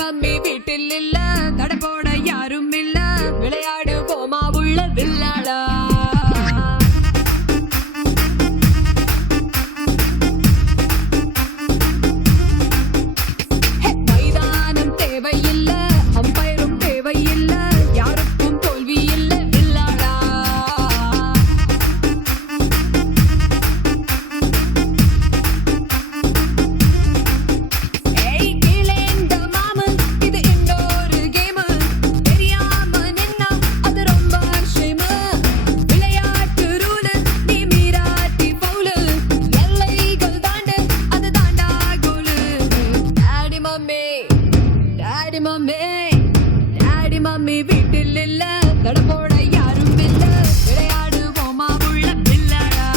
Mummy வீட்டில் இல்ல, தடை போட யாரும் இல்ல, விளையாடு போமா உள்ள வில்லாடா. மைதானம் தேவையில்ல, அம்பயரும் தேவையில்ல, யாருக்கும் தோல்வி இல்ல வில்லாடா. டாடி மம்மி வீட்டில் இல்ல, தடை போட யாரும் இல்ல, விளையாடு போமா உள்ள வில்லாடா.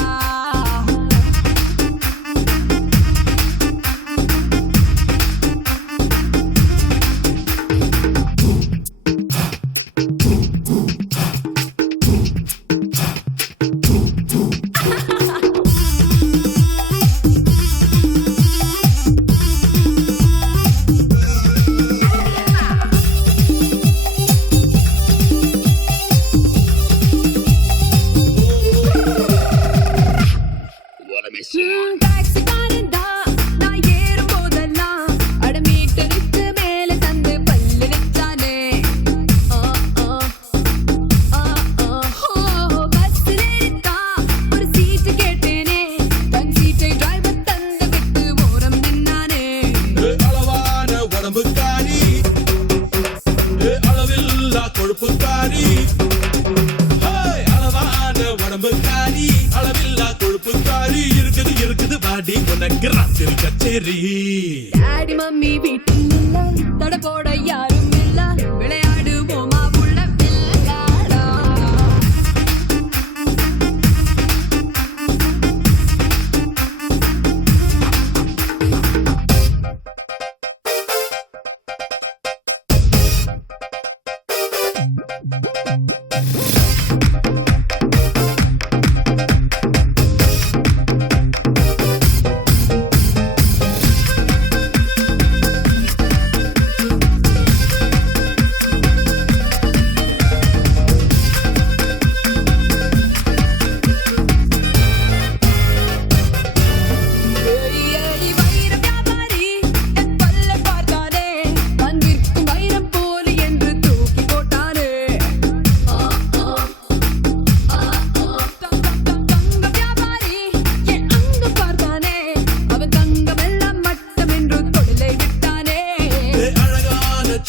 கொழுப்புக்காரி அளவான உடம்புக்காரி, அளவில்லா கொழுப்புக்காரி, இருக்குது இருக்குது வாடி உனக்கு ராத்திரி கச்சேரி. டாடி மம்மி வீட்டில் இல்ல, தடை போட யாரும் இல்ல, விளையாடு போமா உள்ள வில்லாடா.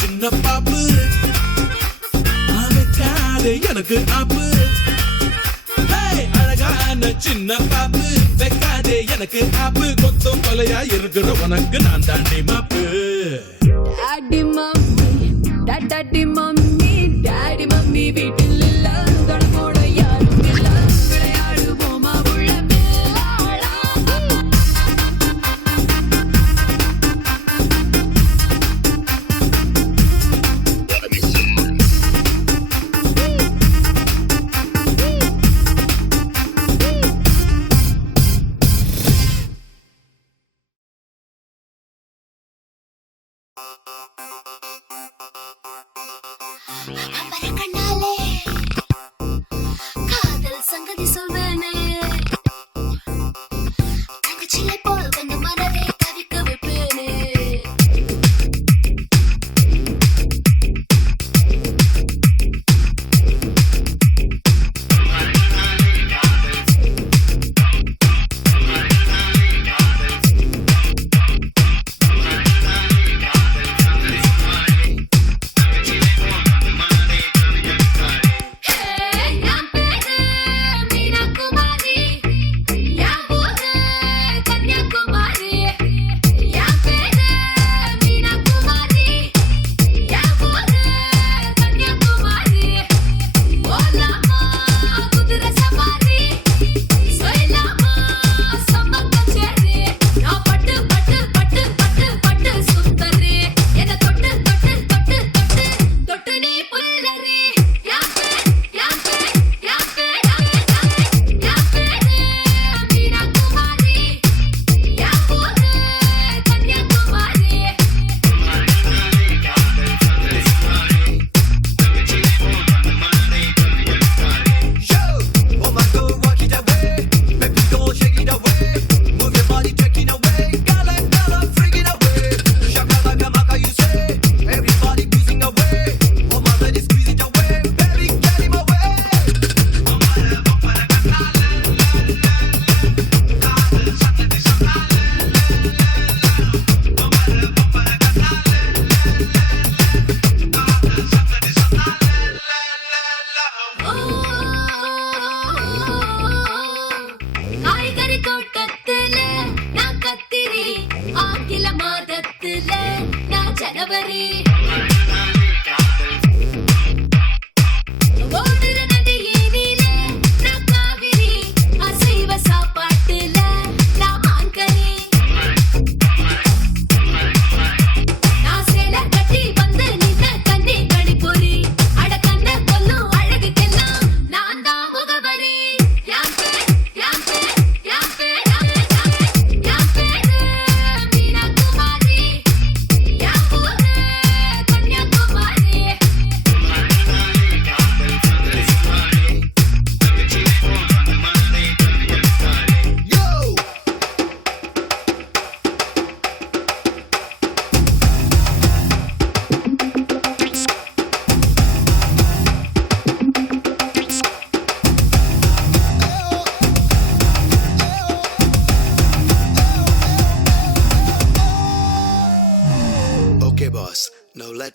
சின்ன பாப்பு வைக்காதே எனக்கு ஆப்பு, அழகான சின்ன பாப்பு வைக்காதே எனக்கு ஆப்பு, கொத்தும் கொலையா இருக்கிற உனக்கு நான் தாண்டி மாப்பு. Daddy mummy, daddy mummy, daddy mummy வீட்டில் இல்ல, தடை போட யாரும் இல்ல, விளையாடு போமா உள்ள வில்லாடா. அமர கண்ணாலே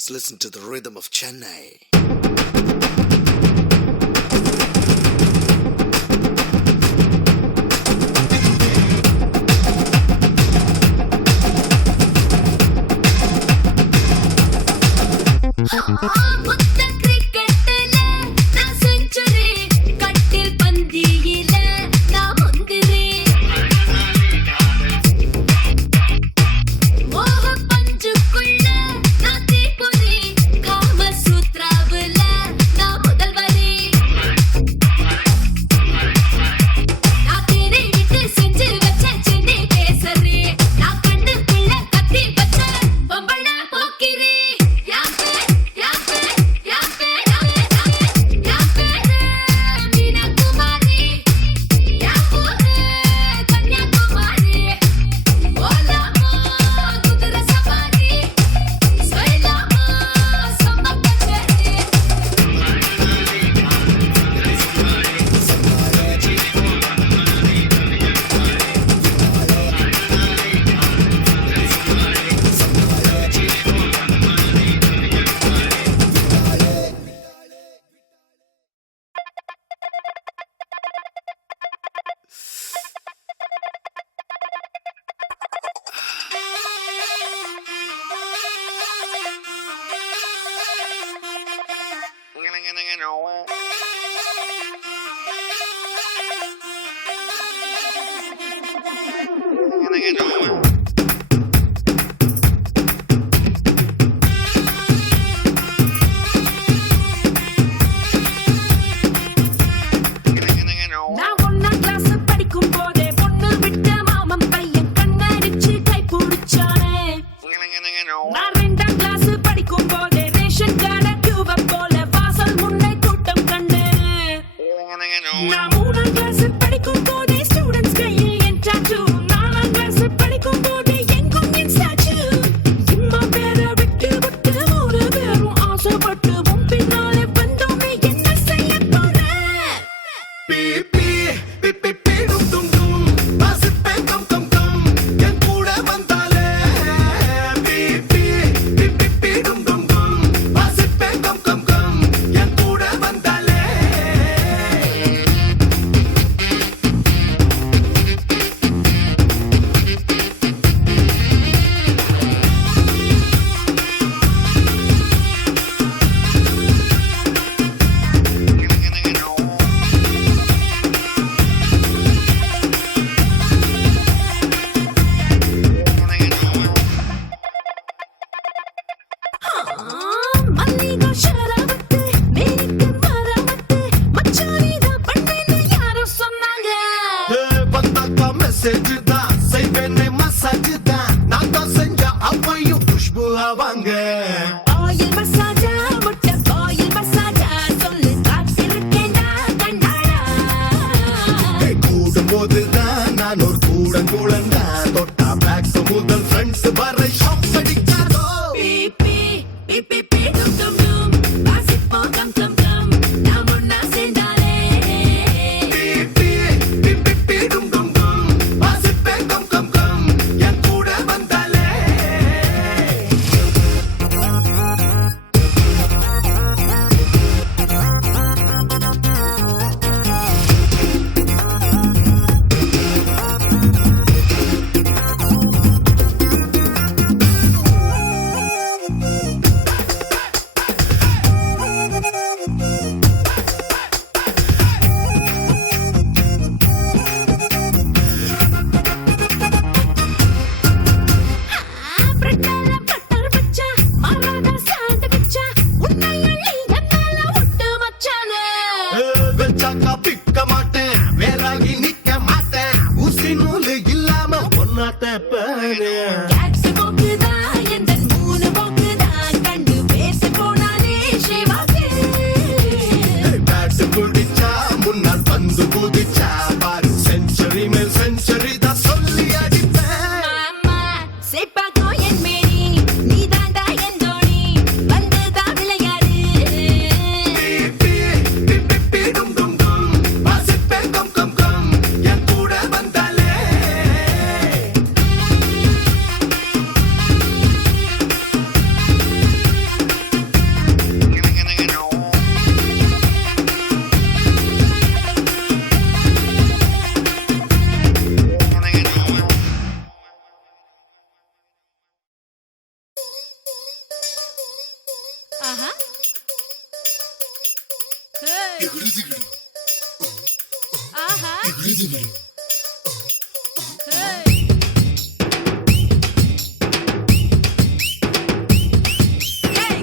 Let's listen to the rhythm of Chennai.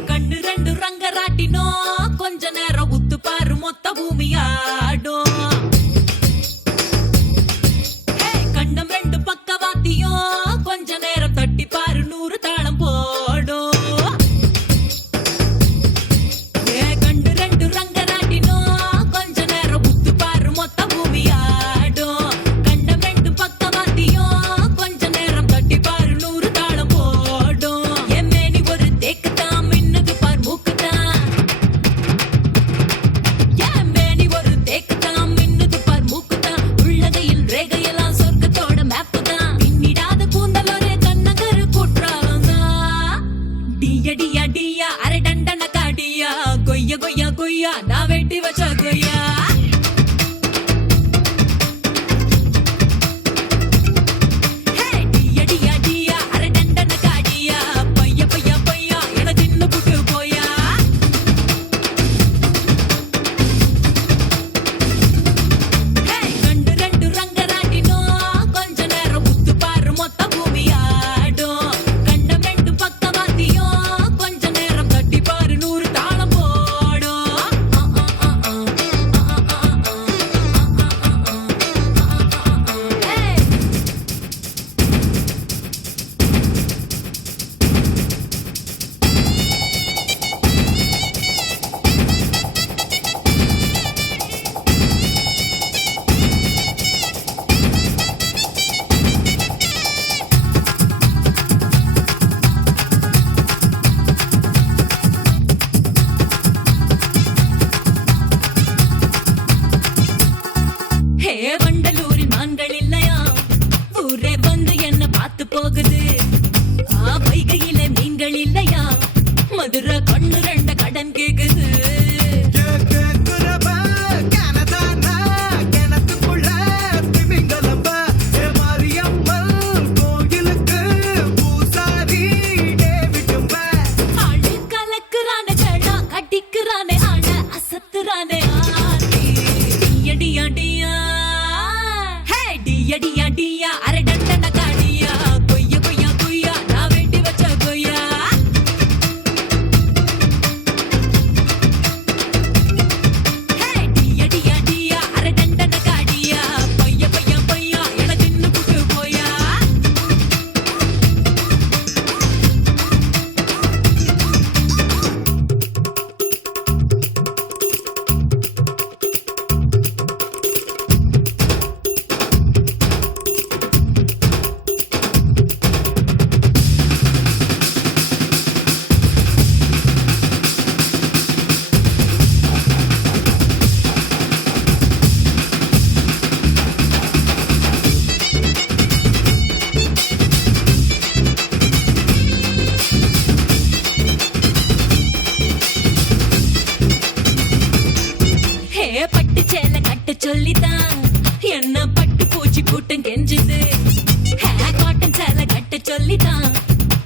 கண்ணு ரெண்டு ரங்கராட்டினோ கொஞ்ச நேரம் உத்து பாரு மொத்த பூமியாடும் கண்டம் ரெண்டு பக்கவாத்தியும் கொஞ்ச நேரம் தட்டி பாரு 100 தாளம் போடும் கண்டு ரெண்டு ரங்கராட்டினோ கொஞ்ச நேரம் உத்து பாரு மொத்த பூமியாடும் கண்டம் ரெண்டு பக்கவாத்தியும் கொஞ்ச நேரம் தட்டி பாரு 100 தாளம் போடும் எம்மேனி ஒரு தேக்குதான் மின்னுது பார் மூக்குதான் எம்மேனி ஒரு தேக்குதான் மின்னுது பார் மூக்குதான் உள்ளதையில் ரேகையெல்லாம் சொர்க்கத்தோட மேப்பு தான் பின்னிடாத கூந்தல் ஒரே கண்ணகரு குற்றாலம் தான் டியா டியா டியா அரை டண்டன காடியா கொய்யா கொய்யா கொய்யா நான் வெட்டி வச்ச கொய்யா டியா டியா டியா அரை டண்டன காடியா பையா பையா பையா என தின்னு புட்டு போயா கண்டு ரெண்டு ரங்கராட்டினோ கொஞ்ச நேரம் உத்து பாரு மொத்த பூமியாடும் கண்டம் ரெண்டு பக்கவாத்தியும் கொஞ்ச நேரம் தட்டி பாரு 100 தாளம் போடும் ஹே வண்டலூரில் மான்கள் இல்லையா ஊரே வந்து என்ன பார்த்து போகுது வைகையிலே மீன்கள் இல்லையா மதுரை கண்ணு ரெண்ட கடன் கேக்குது ஆளு கலக்குறானே ஜடா கட்டிக்குறானே ஆன அசத்துறானே ஆத்தி டியா டியா டியா ஹே டியா டியா டியா அரை டண்டன காடியா கொய்யா கொய்யா கொய்யா நான் வெட்டி வச்ச கொய்யா டியா டியா டியா அரை டண்டன காடியா பையா பையா பையா என தின்னு புட்டு போயா ஹே பட்டு சேலை கட்ட சொல்லிதான் என்ன பட்டு பூச்சி கூட்டம் கெஞ்சுது ஹே காட்டன் சேலை கட்ட சொல்லிதான்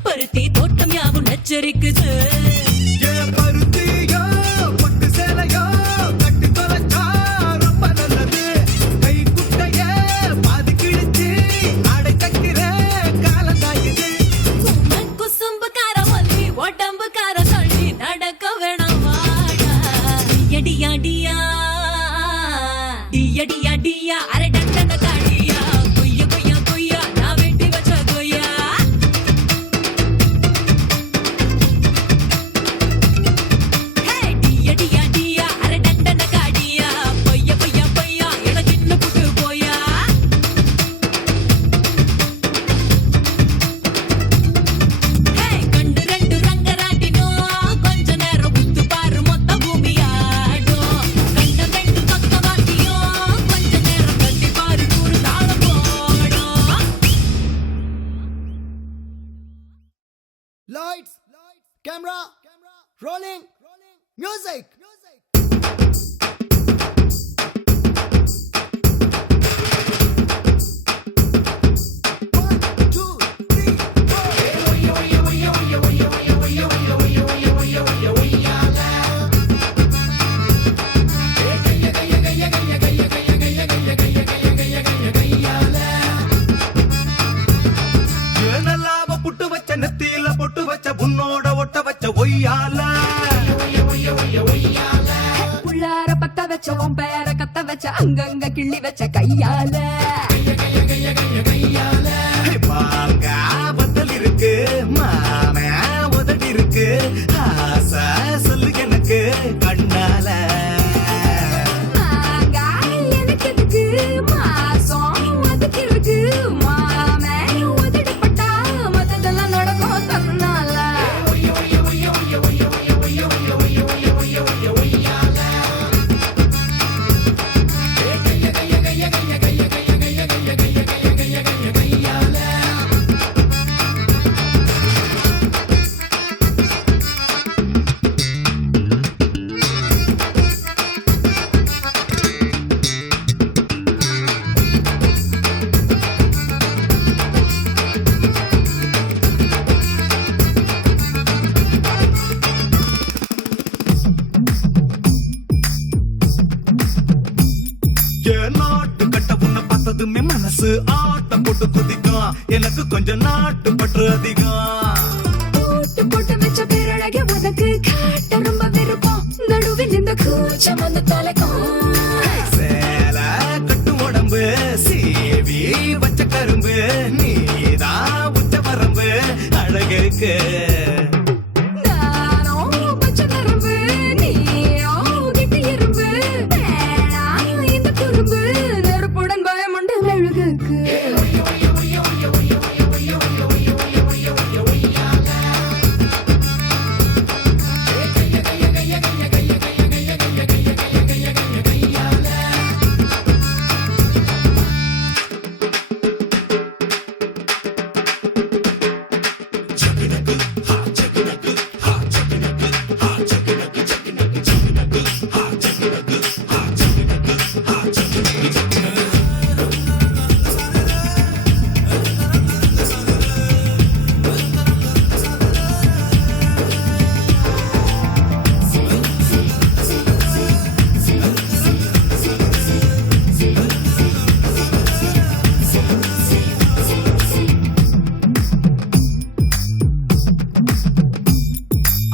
பருத்தி தோட்டம் யாவும் நச்சரிக்குது குசும்புக்கார ஒல்லி உடம்புக்கார சொல்லி நடக்க வேணாம் வாடா டியா டியா டியா டியா டியா அரை டண்டன காடியா கொய்யா கொய்யா கொய்யா நான் வெட்டி வச்ச கொய்யா டியா டியா டியா அரை டண்டன காடியா பையா பையா பையா என தின்னு புட்டு போயா கண்டு ரெண்டு ரங்கராட்டினோ கொஞ்ச நேரம் உத்து பாரு மொத்த பூமியாடும் கண்டம் ரெண்டு பக்கவாத்தியும் கொஞ்ச நேரம் தட்டி பாரு 100 தாளம் போடும் Lights, camera, rolling, music. One, two, three, four. வச்ச உன் பேர கத்த வச்ச அங்கங்க கிள்ளி வச்ச கையால வாங்க பத்தல் இருக்கு மாம உதடி இருக்கு ஆசை சொல்லு எனக்கு கண்ணால எனக்கு எதுக்கு மாசம் அதுக்கு இருக்கு மாமே உதடிப்பட்டா மத்ததெல்லாம் நடக்கும் தன்னால நாட்டு கட்ட உன்னை பார்த்ததுமே மனசு ஆட்டம் போட்டு குதிக்கும் எனக்கு கொஞ்சம் நாட்டு பற்று அதிகம் போட்டு போட்டு வச்ச பேரழக உனக்கு காட்ட ரொம்ப விருப்பம் நடுவில் இந்த கூச்சம் வந்து தொலைக்கும் சேல கட்டு உடம்பு சீவி வச்ச கரும்பு நீதான் உச்ச வரம்பு அழகுக்கு நானும் பச்சை நரம்பு நீயோ கெட்டி எறும்பு வேணாம் இந்த குறும்பு நெருப்புடன் பயமுண்டு மெழுகுக்கு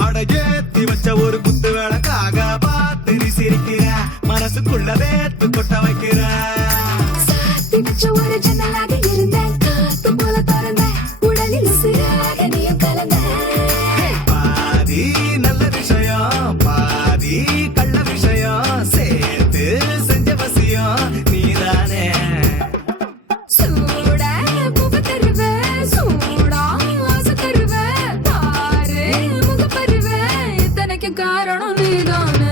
அடகேத்தி வச்ச ஒரு குத்து விளக்காக பார்த்து நீ சிரிக்கிற மனசுக்குள்ள வேத்து கொட்ட வைக்கிற சாத்தி வச்ச ஒரு ஜன்னலாக இருந்தேன் காத்து போல திறந்தேன் உடலில் உசிராக நீயும் கலந்த பாதி நல்ல விஷயம் பாதி கள்ள விஷயம் சேர்த்து செஞ்ச வசியம் நீதானே சூட பூவ தருவ சூடா ஆசை தருவ பாரு முக பருவ இத்தனைக்கு காரணம் நீதானே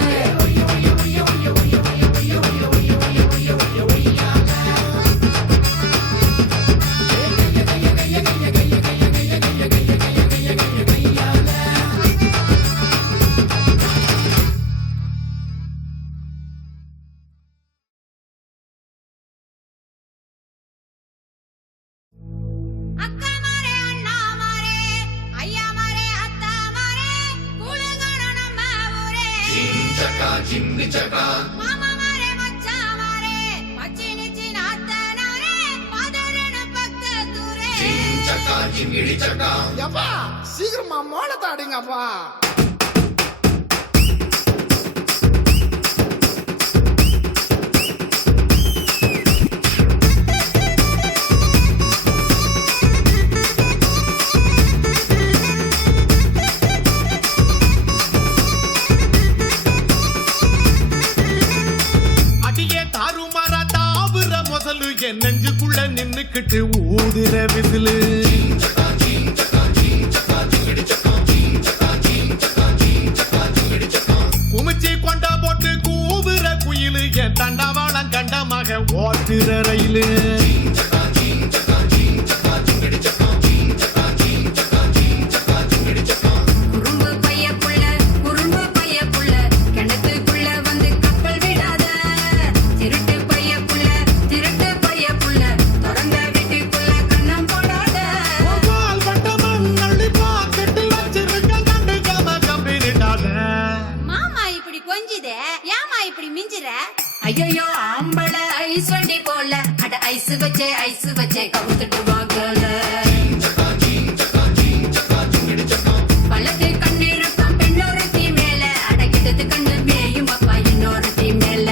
அக்கா மாரே அண்ணா மாரே ஐயா மாரே அத்தா மாரே குலகண நம்ம ஊரே மாமா மாரே மச்சா மாரே மச்சினி சின்னாத்தனாரே மதரன பக்கத்தூரே எப்பா சீக்கிரமா மோளத்தை அடிங்கப்பா அடியே தாறுமாறா தாவுற முதலு என் நெஞ்சுக்குள்ள நின்னுக்கிட்டு ஊதுற விசிலு குமிச்சி கொண்டா போட்டு கூவுற குயிலு என் தண்டவாளம் கண்டமாக ஓட்டுற ரயிலு குறும்பு பையப்புள்ள குறும்பு பையப்புள்ள கிணத்துக்குள்ள வந்து கப்பல் விடாத திருட்டு பையப்புள்ள திறந்த வீட்டுக்குள்ள கண்ணம் போடாத பால் வட்டமன் அள்ளி பாக்கெட்டில் வச்சிருக்க கண்டுக்காம கம்பிட்டாத மாமா இப்படி கொஞ்சுதே ஏமா இப்படி மிஞ்சுற ஐயோ ஆம்பள ஐஸ் வண்டி போல அட ஐஸ் வச்சே கவுத்துட்டு வாங்கல பழத்து கண்ணீருக்கும் பெண்ணொருத்தி மேல அடக்கிட்டது கண்ணு மேயும் அப்பா இன்னொருத்தி மேல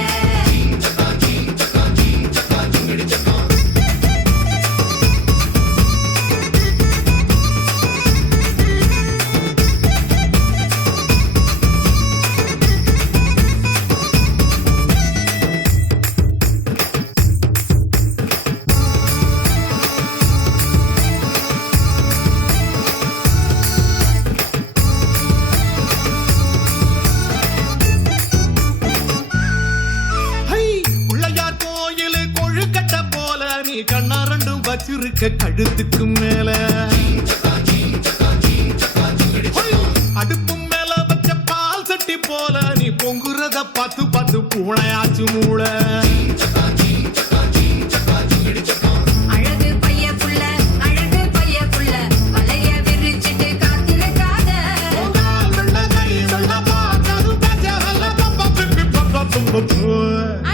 கண்ணா ரெண்டும் வச்சிருக்க கழுத்துக்கு மேல அடுப்பு மேல வச்ச பால் சட்டி போல நீ பொங்குறத பார்த்து பார்த்து பூனையாச்சு மூளை அழகு பைய புள்ள வலைய விரிச்சிட்டு காத்திருக்காத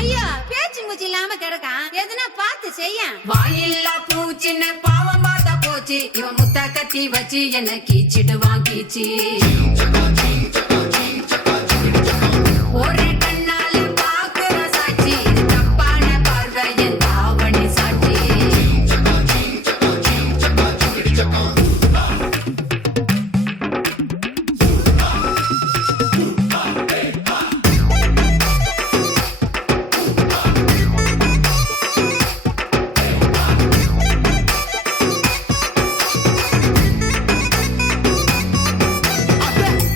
ஐயா பேச்சு மூச்சு இல்லாம கிடக்கான் எதுனா பார்த்து செய்ய வாயில்லா பூச்சின்னு பாவம் பார்த்தா போச்சு இவன் முத்த கத்தி வச்சு என்ன கீச்சிடுவான் கீச்சி ஒரு கண்ணால பாக்குற சாட்சி இது தப்பான பார்வை என் தாவணி சாட்சி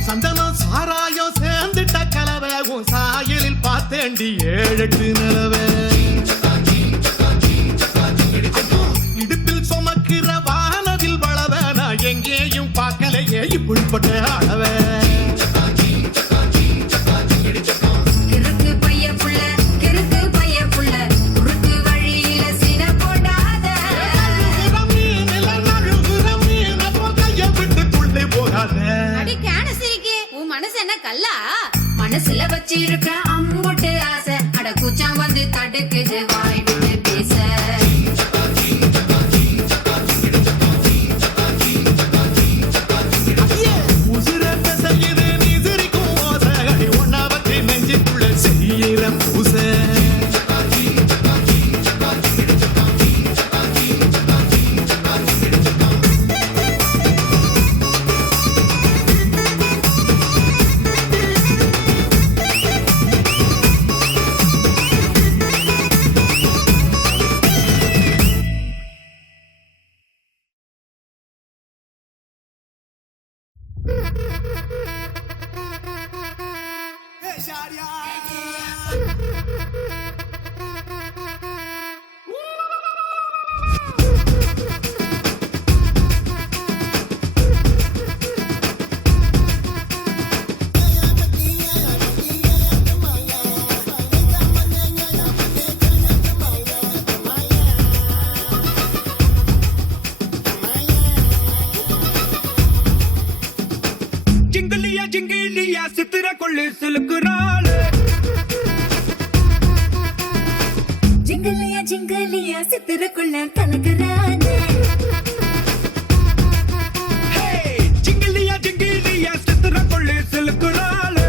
சந்தனம் சாராயம் சேர்ந்துட்ட கலவை உன் சாயலில் பார்த்தேண்டி 7-8 நிலவை இடுப்பில் சுமக்கிற வானவில் வளவ நான் எங்கேயும் பார்க்கலையே இப்படிப்பட்ட அளவை கிறுக்கு பைய புள்ள குறுக்கு வழியில சின போடாத அடி கேனசிக்கு உன் மனசு என்ன கல்லா மனசுல வச்சிருக்க அம்புட்டு ஆசை அட கூச்சம் வந்து தடுக்குது வாய் விட்டு பேச செய்யற பூச ஜிங்கிலியா சித்திர கொள்ளு சிலுக்குறாள் ஜிங்கலியா சித்திரக்குள்ள கலக்குறானே ஜிங்கிலியா சித்திர கொள்ளு சிலுக்குறாள்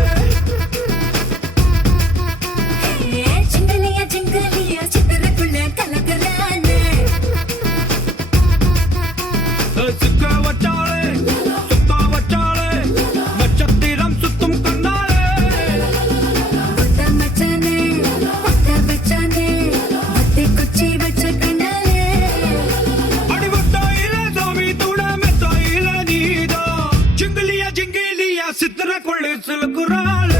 ஜிங்கலியா சித்திரக்குள்ள கலக்குறானே சுக்க வச்சாளே நட்சத்திரம் சுத்தும் கண்ணாளே ஒத்த மச்சானே ஒத்தை குச்சி வச்ச கண்ணாலே அடிவட்டாயில சாமி தூட மெத்தாயில நீதா ஜிங்கிலியா சித்திர கொள்ளு சிலுக்குறாள்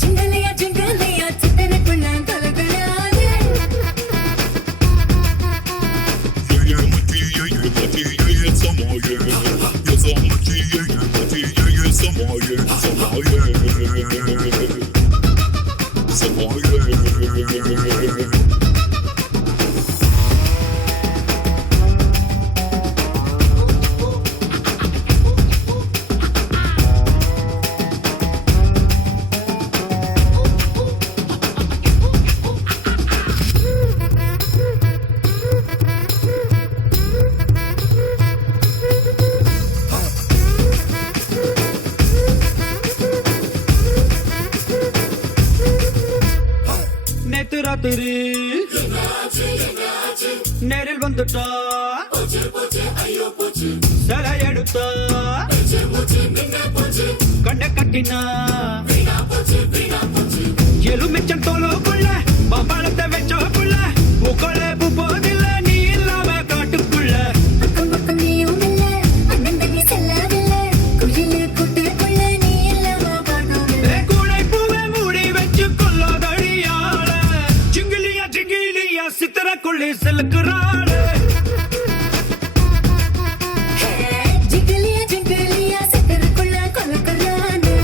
ஜிங்கலியா சித்திரக்குள்ள கலக்குறானே நேத்து ராத்திரி நேரில் வந்துட்டா சிலை எடுத்தா கண்ண கட்டினா எலுமிச்சம் தோலுக்குள்ள பம்பளத்தை வச்ச புள்ள பூக்கள பூ போதில்ல நீ இல்லாம காட்டுக்குள்ள அக்கம் பக்கம் நீயும் இல்ல அண்ணன் தண்ணி செல்லாதில்ல குயில கூட்டுக்குள்ள நீ இல்லாம காணும் கூடை பூவை மூடி வச்சு கொள்ளாதடியாள ஜிங்கிலியா சித்திரக்குள்ளி செலுக்குறாளே ஜிங்கிலியா ஜிங்கிலியா சித்திரக்குள்ள கொலுக்குறானே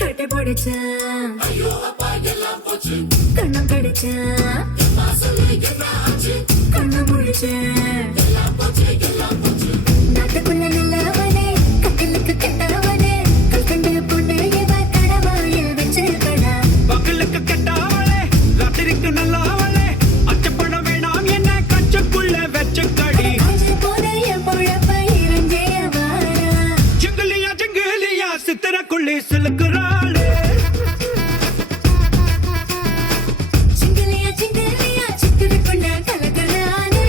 கட்டி பிடிச்சேன் கண்ணம் கடிச்சேன் கண்ணு முடிச்சேன் நாட்டுக்குள்ள நல்லவனே கக்கலுக்கு கெட்டவனே கல்கண்டு பொண்ணு இவ கடவாயில் வச்சிருக்கடா பகலுக்கு கெட்டவளே ராத்திரிக்கு நல்லவளே அச்சப்பட வேணாம் என்ன கச்சுக்குள்ள வச்சுக்கடி போன என் பொழப்ப இறஞ்சே வாரா ஜிங்கிலியா ஜிங்கிலியா சித்திரக்குள்ளி செலுக்குறாளே ஜிங்கிலியா ஜிங்கிலியா சித்திரக்குள்ள கலக்குறானே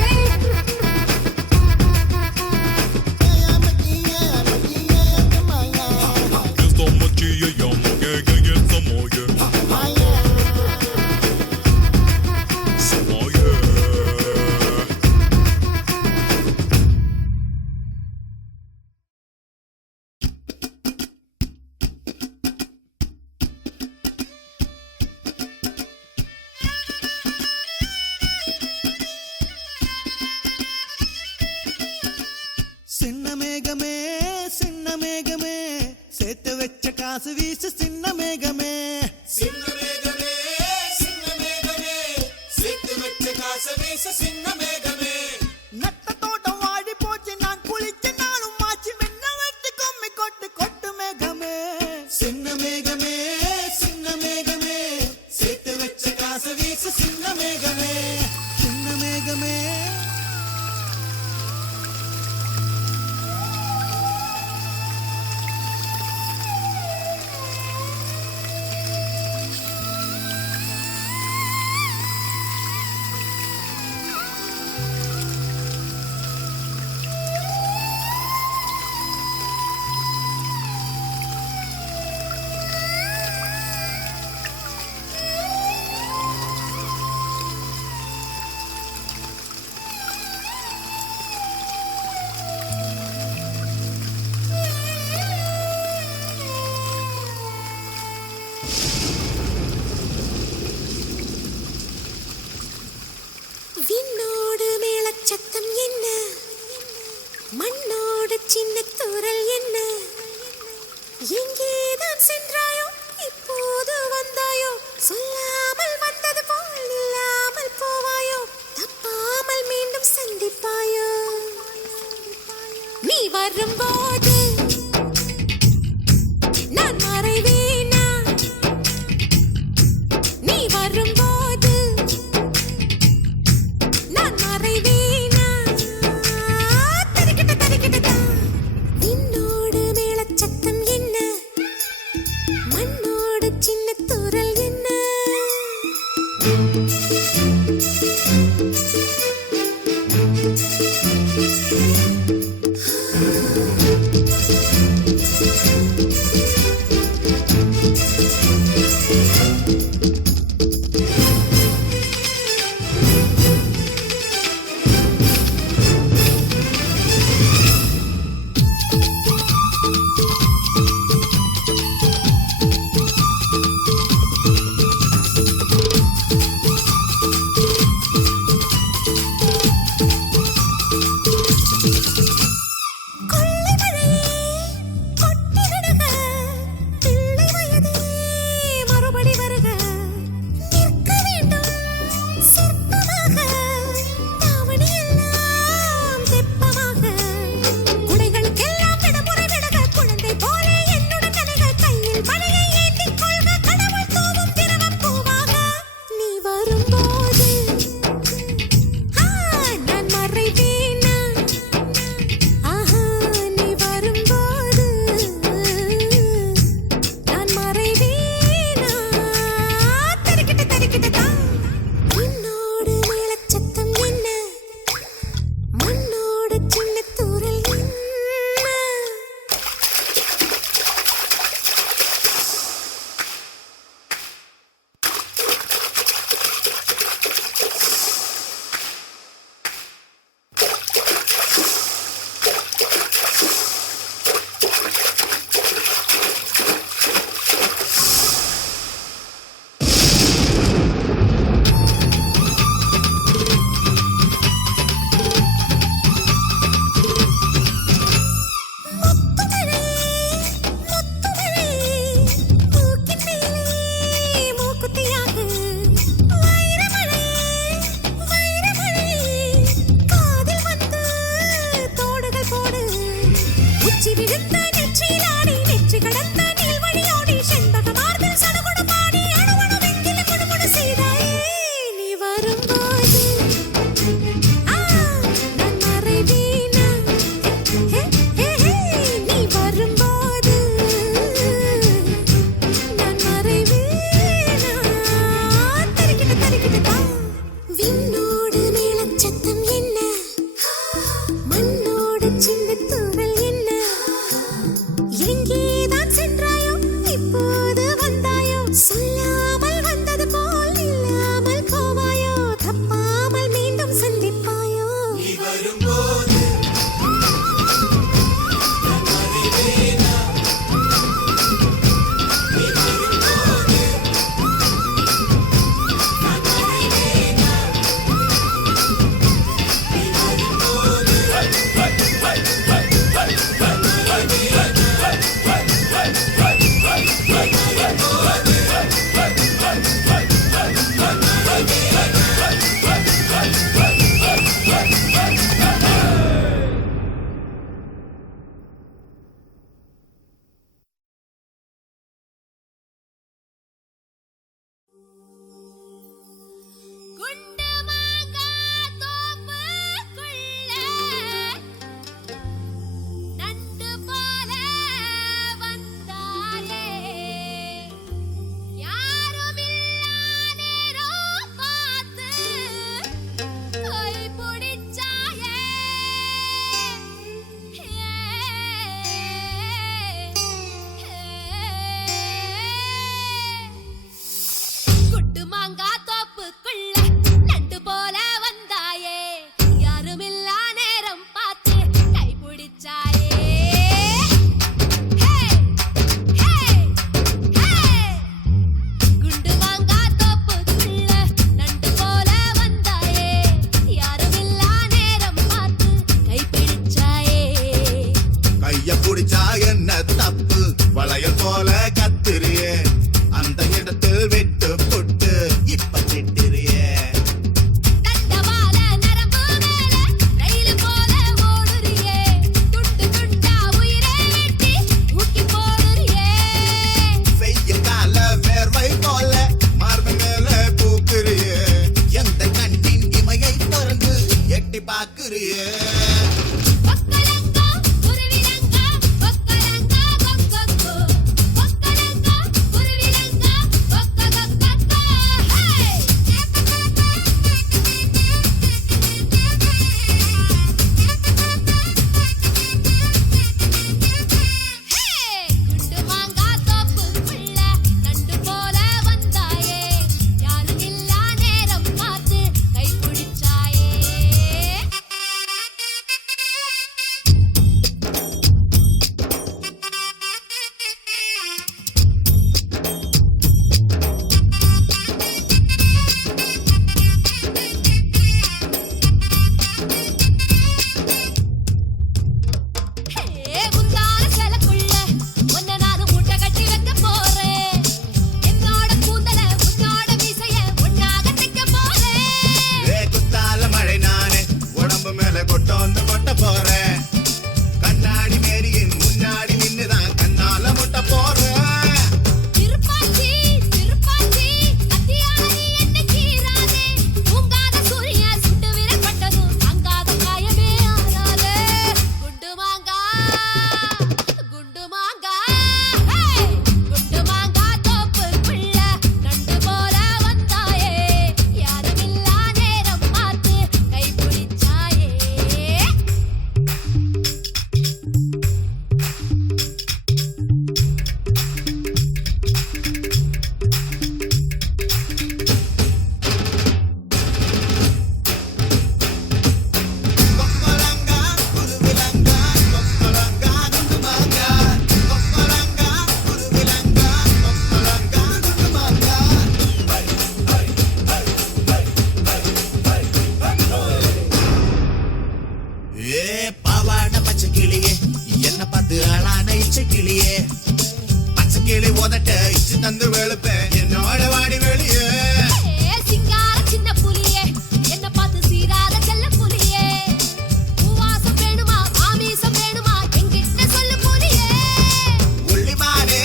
சின்ன மேகமே சேர்த்து வச்ச காசு வீசு சின்ன மேகமே சின்ன மேகமே சேர்த்து வச்ச காசு வீச சின்ன மேகமே நட்ட தோட்டம் வாடி போச்சு நான் குளிச்ச நாளும் மாச்சு மென்ன வெட்டி கொம்மி கொட்டு கொட்டு மேகமே சின்ன மேகமே சேர்த்து வச்ச காசு வீச சின்ன மேகமே சின்ன மேகமே விண்ணோடு மேளச்சத்தம் என்ன மண்ணோடு சின்ன தூரல் என்ன எங்கேதான் சென்றாயோ இப்போது வந்தாயோ சொல்லாமல் வந்தது போல் இல்லாமல் போவாயோ தப்பாமல் மீண்டும் சந்திப்பாயோ நீ வரும்போது நான் மறைவேனா நீ வரும்போது நான் மறைவேனா தரிக்கிட்ட விண்ணோடு மேளச்சத்தம் என்ன மண்ணோடு சின்ன தூரல் என்ன கொள்ளை மழையே கொட்டி விடுக போல கத்துறியே அந்த இடத்தில் விட்டு புட்டு இப்ப திட்டுறியே தண்டவாள நரம்பு மேல ரயில் போல ஓடுறியே துண்டு துண்டா உயிரை வெட்டி தூக்கி போடுறியே வெயில் கால வேர்வை போல மார்பு மேல பூக்குறியே எந்த கண்ணின் இமையை திறந்து எட்டி பாக்குறியே ஒக்கலங்கா குருவிலங்கா ஒக்கலங்கா கொக்கொக்கோ ஒக்கலங்கா குருவிலங்கா கொக்கொக்கோ ஹே குண்டு மாங்கா தோப்புக்குள்ள நண்டு போல வந்தாயே யாரும் இல்லா நேரம் பார்த்து கை பிடிச்சாயே உந்தான சேலக்குள்ள ஒன்ன நான் மூட்டை கட்டி வைக்க போறேன் என்னோட கூந்தல உன்னோட மீசைய ஒன்னாக தைக்க போறேன் குத்தால மழை நானே உடம்பு மேல கொட்டோன்னு கொட்ட போறேன் கண்ணாடி மேரியின் முன்னாடி நின்னுதான் கண்ணால முட்ட போறேன் திருப்பாச்சி திருப்பாச்சி அத்தியாரி என்ன கீராதே உங்காத சூரிய சுட்டு விரப்பட்டதும் அங்காத காயமே ஆறாதே குண்டு மாங்கா குண்டு மாங்கா குண்டு மாங்கா தோப்புக்குள்ள நண்டு போல வந்தாயே யாரும் இல்லா நேரம் பார்த்து கை பிடிச்சாயே கொக்கலங்கா குருவிலங்கா கொக்கலங்கா குண்டுமாங்கா கொக்கலங்கா குருவிலங்கா கொக்கலங்கா குண்டுமாங்கா ஏ பாவாட பச்சை கிளியே என்ன பார்த்து ஆளான இச்சை கிளியே பச்சை கிளி உதட்ட இச்சு தந்து வெளுப்பேன் என்னோட வாடி வெளியே சிங்கார சின்ன புலியே என்ன பார்த்து சீராத செல்ல புலியே பூவாசம் வேணுமா ஆமீசம் வேணுமா என்கிட்ட சொல்லு புலியே உள்ளிமானே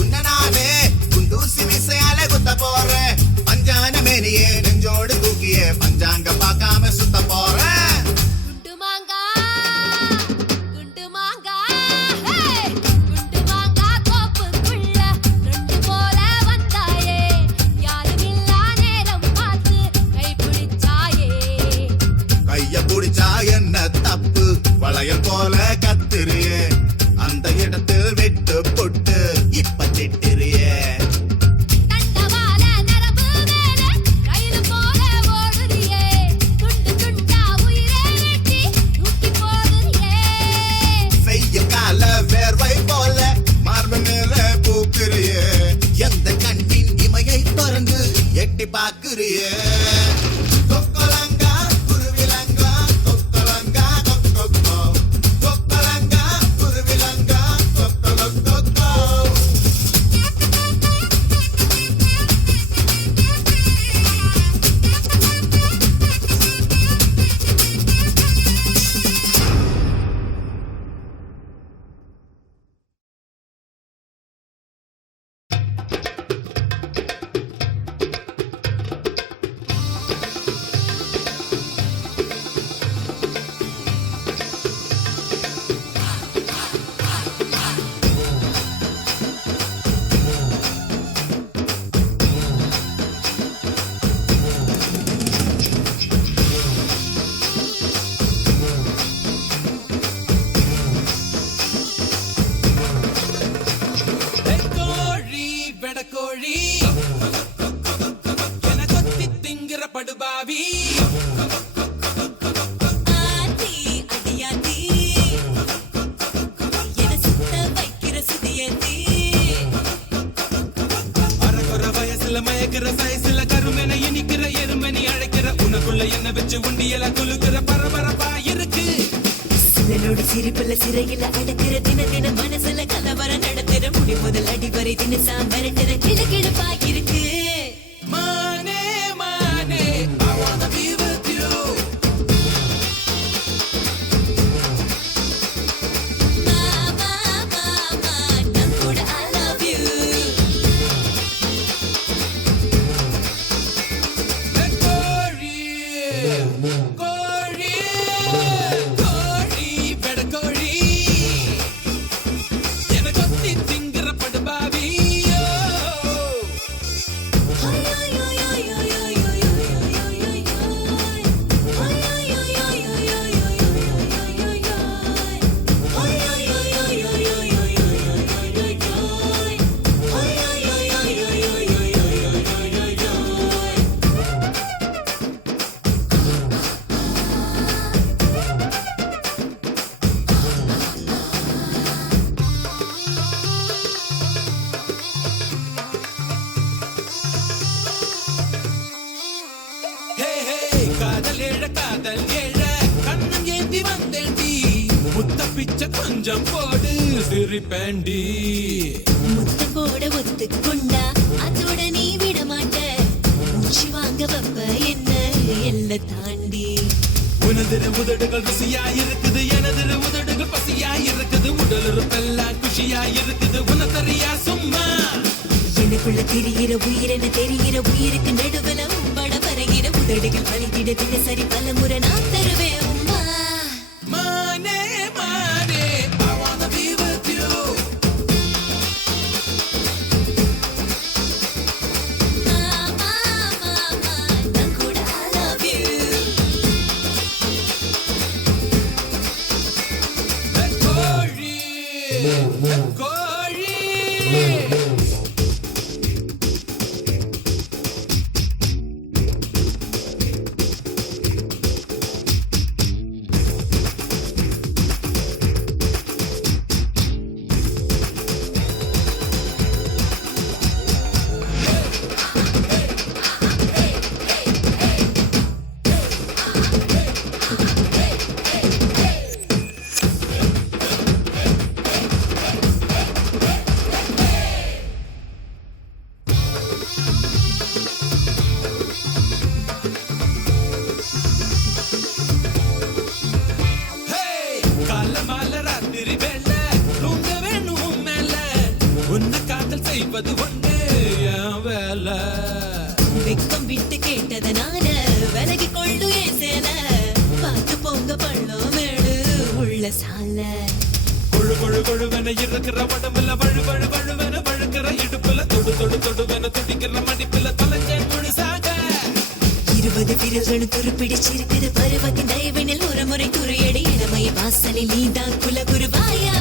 உன்னனானே குண்டூசி விசையால குத்த போறேன் பஞ்சான மேனியே நெஞ்சோடு தூக்கியே பஞ்சாங்க பார்க்காம சுத்த போறேன் குண்டு மாங்கா குண்டு மாங்கா குண்டு மாங்கா தோப்புக்குள்ள ரெண்டு போல வந்தாயே யாரும் இல்லா நேரம் பார்த்து கை பிடிச்சாயே கைய புடிச்சா என்ன தப்பு வளையல் போல கத்துறியே அந்த இடத்தில் விட்டு புட்டு இப்ப திட்டுறியே தண்டவாள நரம்பு மேல ரயில் போல ஓடுறியே துண்டு துண்டா உயிரை வெட்டி தூக்கி போடுறியே வெயில் கால வேர்வை போல மார்பு மேல பூக்குறியே எந்த கண்ணின் இமையை திறந்து எட்டி பாக்குறியே கொக்கலங்கா குருவிலங்கா கொக்கலங்கா கொக்கொக்கோ கொக்கலங்கா குருவிலங்கா கொக்கொக்கோ கோழி வெடக்கோழி என கொத்தி திங்கிற படுபாவி ஆத்தி அடியாத்தி என சுத்த வைக்கிற சுதியத்தி அறகுற வயசுல மயக்கிற சைஸ்ல கருமென இனிக்கிற எருமனி அழைக்கிற உனக்குள்ள என்ன வச்சு உண்டியல குலுக்கிற பரபரப்பா இருக்கு சிலனோடு சிரிப்புல சிறையில அடக்கிற தின தின மனசுல கலவரம் நடத்துற மிரட்டுற முடி முதல் அடி வரை தினசா மிரட்டுற கிழக்கிழப்பா இருக்கு மானே மானே I wanna be with you மாமா மாமா நான் கூட I love you கோழி கோழி கோழி பெடகோழி என கொத்தி திங்கிற படுபாவியோ ஹே ஹே காதல் ஏழ கண்ணம் ஏந்தி வந்தேண்டி முத்த பிச்சை கொஞ்சம் போடு சிரிப்பேண்டி முத்தம் போட ஒத்துக்கொண்டா அதோட நீ விட மாட்ட மூச்சு வாங்க வப்ப என்ன எல்லை தாண்டி உனதிரு உதடுகள் ருசியா இருக்குது எனதிரு உதடுகள் பசியா இருக்குது உடல் இருப்பெல்லாம் குஷியா இருக்குது உனதறியா சும்மா எனக்குள்ள தெரிகிற உயிரென தெரிகிற உயிருக்கு நடுவுல உம்பட பரகிற உதடுகள் வலித்திட தினசரி பல முறை நான் தருவேன் உம்மா மானே மானே I wanna be with you மாமா மாமா நான் கூட I love you கோழி கோழி செய்வது ஒன்று என் வேலை வெக்கம் விட்டு கேட்டதனால விலகி கொள்ளு ஏன் சேல பார்த்து போங்க பள்ளம் மேடு உள்ள சால கொழு கொழு கொழுவென இருக்கிற உடம்புல வழு வழு வழுவென வழுக்கிற இடுப்புல தொடு தொடு தொடுவென துடிக்கிற மடிப்புல தொலைஞ்சேன் முழுசாக 20 விரல்களும் துருப்பிடிச்சிருக்கிற பருவத்தின் தயவினில் ஒரு முறை துறையடி இளமைய வாசலில் நீதான் குலகுருவாயா